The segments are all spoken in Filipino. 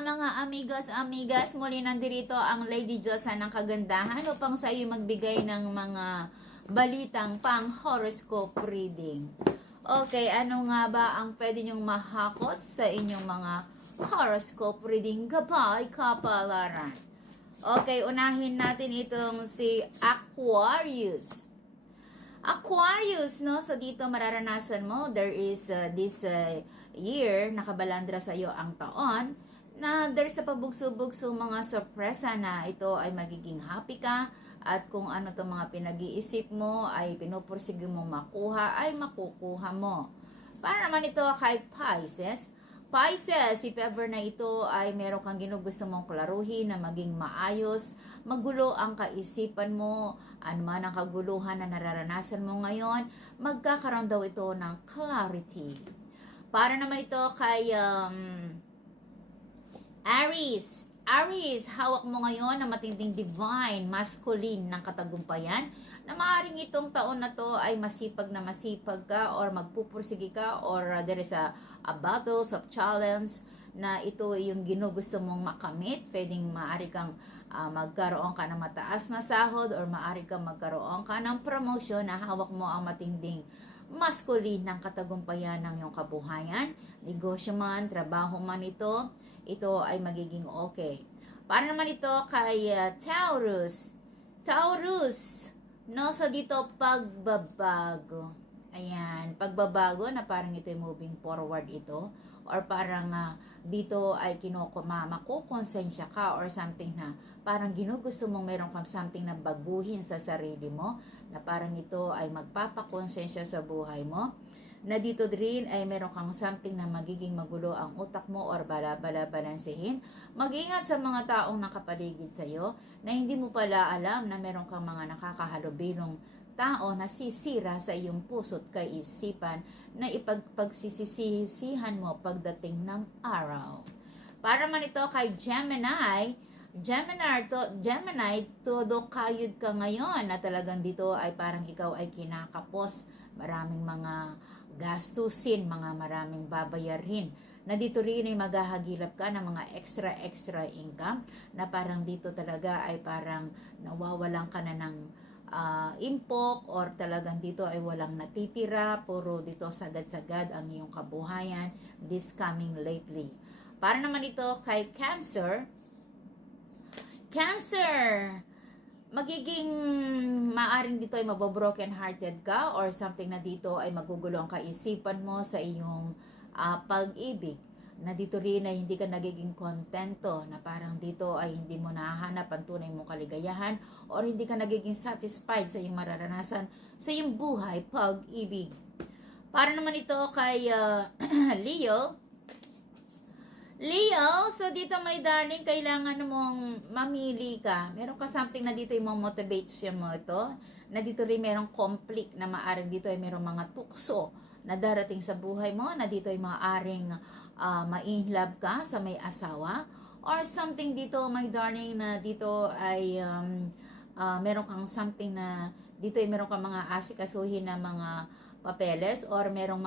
mga amigas, muli nandirito ang Lady Diyosa ng Kagandahan upang sa iyo magbigay ng mga balitang pang horoscope reading. Okay, ano nga ba ang pwede nyong mahakot sa inyong mga horoscope reading gabay kapalaran? Okay, unahin natin itong si Aquarius. Aquarius, no? So dito mararanasan mo, there is this year, nakabalandra sa iyo ang taon, na there's sa pabugso-bugso mga sorpresa na ito ay magiging happy ka at kung ano to mga pinag-iisip mo ay pinupursige mong makuha ay makukuha mo. Para naman ito kay Pisces. Pisces, if ever na ito ay meron kang ginugusto mong klaruhin na maging maayos, magulo ang kaisipan mo, ano man ang kaguluhan na nararanasan mo ngayon, magkakaroon daw ito ng clarity. Para naman ito kay Aries. Aries, hawak mo ngayon na matinding divine, masculine ng katagumpayan na maaaring itong taon na to ay masipag ka or magpupursige ka or there is a battles of challenge na ito yung ginugusto mong makamit. Pwedeng maaari kang magkaroon ka ng mataas na sahod or maaari kang magkaroon ka ng promotion na hawak mo ang matinding masculine ng katagumpayan ng iyong kabuhayan, negosyo man, trabaho man ito ay magiging okay. Para naman ito kay Taurus. Taurus, no? So dito pagbabago. Ayan, pagbabago na parang ito ay moving forward ito. Or parang dito ay makukonsensya ka or something na parang ginugusto mong meron kang something na baguhin sa sarili mo. Na parang ito ay magpapakonsensya sa buhay mo. Na dito rin ay meron kang something na magiging magulo ang utak mo or bala-balansehin. Mag-ingat sa mga taong nakapaligid sa iyo na hindi mo pala alam na meron kang mga nakakahalubilong tao na sisira sa iyong puso't kaisipan na ipagpagsisisihan mo pagdating ng araw. Para man ito kay Gemini, Gemini, todo kayod ka ngayon na talagang dito ay parang ikaw ay kinakapos. Maraming mga gastusin, maraming babayarin. Na dito rin ay maghahagilap ka ng mga extra income na parang dito talaga ay parang nawawalan ka na ng impok or talagang dito ay walang natitira, puro dito sagad-sagad ang iyong kabuhayan this coming lately. Para naman ito kay Cancer, magiging maaring dito ay mabobroken hearted ka or something na dito ay magugulo ang kaisipan mo sa iyong pag-ibig. Na dito rin ay hindi ka nagiging kontento, na parang dito ay hindi mo nahahanap ang tunay mong kaligayahan or hindi ka nagiging satisfied sa iyong mararanasan sa iyong buhay, pag-ibig. Para naman ito kay Leo, so dito may darling, kailangan mong mamili ka. Meron ka something na dito yung motivation mo ito. Na dito rin merong conflict na maaring dito ay merong mga tukso na darating sa buhay mo. Na dito ay maaring ma-inlove ka sa may asawa. Or something dito, my darling, na dito ay meron kang something na dito ay meron kang mga asikasuhin na mga papeles or merong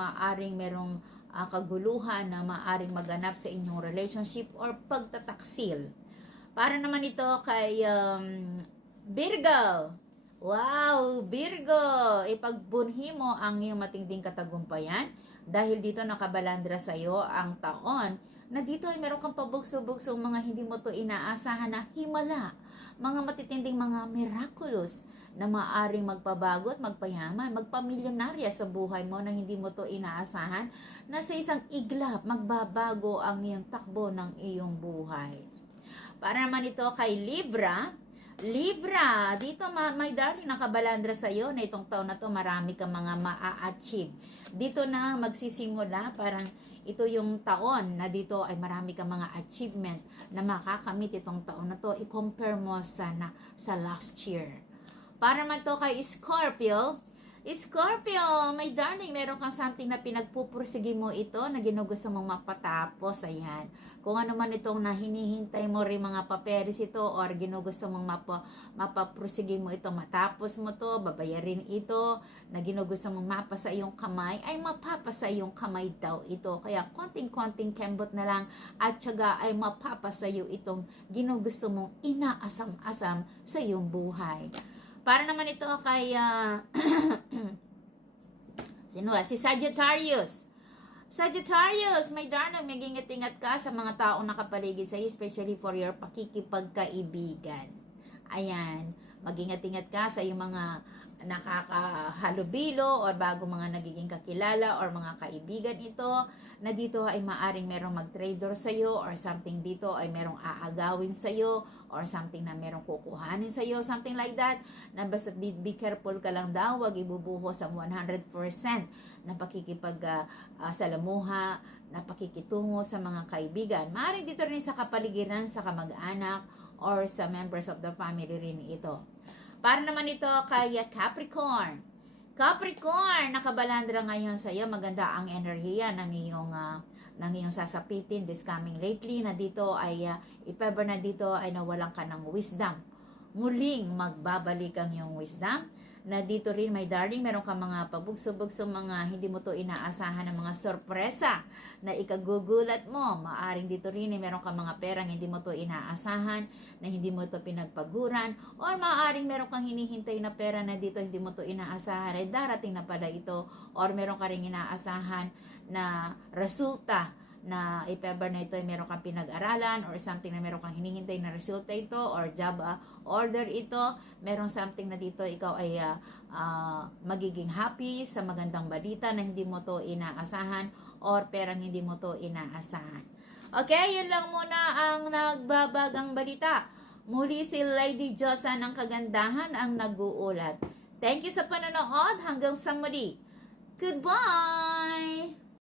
kaguluhan na maaring maganap sa inyong relationship or pagtataksil. Para naman ito kay Virgo. Wow, Virgo! Ipagbunhi mo ang iyong matinding katagumpayan dahil dito nakabalandra sa iyo ang taon na dito ay meron kang pabugso-bugsong mga hindi mo to inaasahan na himala. Mga matitinding mga miraculous na maaring magpabago at magpayaman, magpamilyonarya sa buhay mo na hindi mo to inaasahan, na sa isang iglap magbabago ang iyong takbo ng iyong buhay. Para naman ito kay Libra, dito may darling nakabalandra sa iyo na itong taon na to marami kang mga maa-achieve. Dito na magsisimula, parang ito yung taon na dito ay marami kang mga achievement na makakamit itong taon na to. I-compare mo sa last year. Para man to kay Scorpio, Scorpio, my darling, meron kang something na pinagpupursige mo ito na ginugusto mong mapatapos. Ayan. Kung ano man itong na hinihintay mo rin mga papeles ito or ginugusto mong mapapursige mo ito, matapos mo to, babayarin ito, na ginugusto mong mapa sa iyong kamay, ay mapapa sa iyong kamay daw ito. Kaya konting-konting kembot na lang at syaga ay mapapa sa iyo itong ginugusto mong inaasam-asam sa iyong buhay. Para naman ito kay si Sagittarius. Sagittarius, my darling, mag-ingat-ingat ka sa mga taong nakapaligid sa iyo, especially for your pakikipagkaibigan. Ayan, mag-ingat-ingat ka sa iyong mga nakakahalubilo o bago mga nagiging kakilala or mga kaibigan ito, na dito ay maaring merong mag-trader sa iyo or something dito ay merong aagawin sa iyo or something na merong kukuhanin sa iyo, something like that, na basta be careful ka lang daw, wag ibubuhos ang 100% na salamuha, na pakikitungo sa mga kaibigan. Maaring dito rin sa kapaligiran, sa kamag-anak or sa members of the family rin ito. Para naman ito kay Capricorn. Capricorn, nakabalandra ngayon sa iyo. Maganda ang enerhiya ng iyong sasapitin this coming lately, na dito ay if ever na dito ay nawalan ka ng wisdom, muling magbabalik ang iyong wisdom. Na dito rin, my darling, meron ka mga pabugso-bugso, mga hindi mo to inaasahan ng mga sorpresa na ikagugulat mo. Maaring dito rin, meron ka mga perang hindi mo to inaasahan, na hindi mo to pinagpaguran, or maaring meron kang hinihintay na pera na dito hindi mo to inaasahan, ay darating na pala ito, or meron ka rin inaasahan na resulta, na if ever na ito ay meron kang pinag-aralan or something na meron kang hinihintay na resulta ito or job order ito, meron something na dito ikaw ay magiging happy sa magandang balita na hindi mo to inaasahan or perang hindi mo to inaasahan. Okay, yun lang muna ang nagbabagang balita. Muli si Lady Josa ng Kagandahan ang nag-uulat. Thank you sa panonood. Hanggang sa muli. Goodbye!